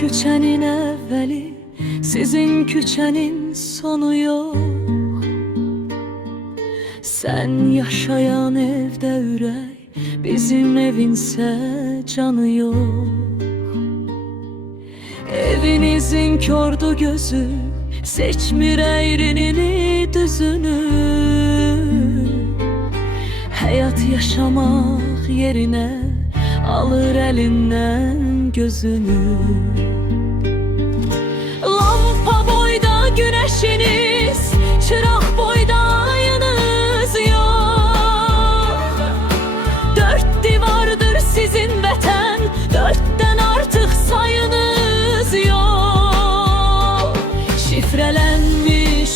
küçənin əvvəli, sizin küçənin sonu yox. Sən yaşayan evdə ürək, bizim evinsə canı yox. Evinizin kördu gözü, seçmir eğrinini düzünü. Hayat yaşamak yerine alır elinden gözünü. Lampa boyda güneşiniz, çırak boyda ayınız yok. Dört divardır sizin vətən, dörtten artık sayınız yok. Şifrelenmiş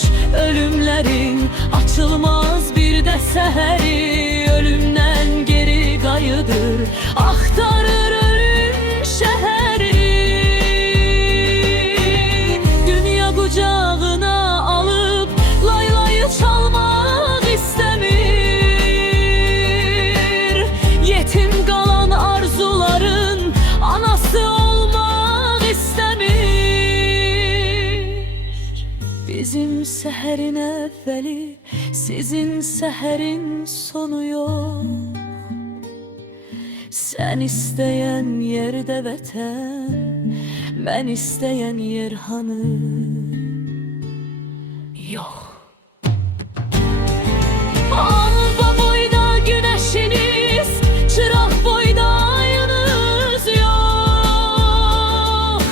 ölümlerin açılmaz bir de seheri. Ölümden geri gayıdır, aktarır ölüm şehri. Dünya kucağına alıp laylayı çalmak istemir. Yetim kalan arzuların anası olmak istemir. Bizim seherin evveli, sizin seherin sonu yok. Sen isteyen yerde vətən, ben isteyen yer hanı yok. Alba boyda güneşiniz, çırak boyda ayınız yok.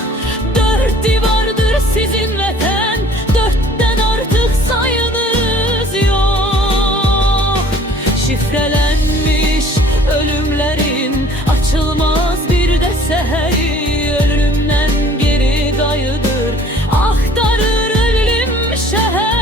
Dört divardır sizin vətən, dörtten artık sayınız yok. Şifrelenmiş ölümlerin açılmaz bir de seheri. Ölümden geri gayıdır, aktarır ölüm şehri.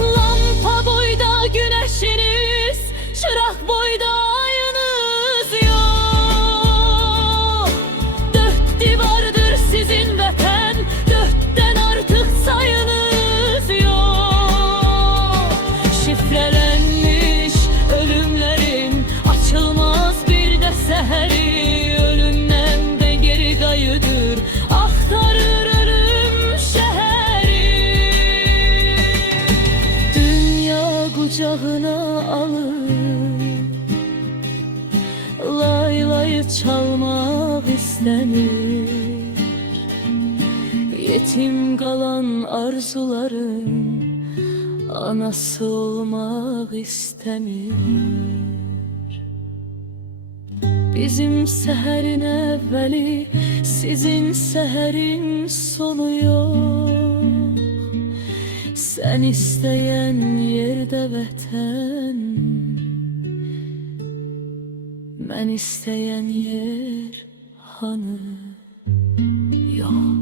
Lampa boyda güneşiniz, çırak boyda ayınız yok. Dört divardır sizin vətən, dörtten artık sayınız yok. Şifrelenmiş ölümlerin açılmaz bir de seheri. Ölümden de geri gayıdır, aktarır ölüm şehri. Dünya kucağına alır, laylayı çalmak istenir. Yetim kalan arzuların anası olmak istemir. Bizim seherin evveli, sizin seherin sonu yok. Sen isteyen yerde vətən, ben isteyen yer hanı yok.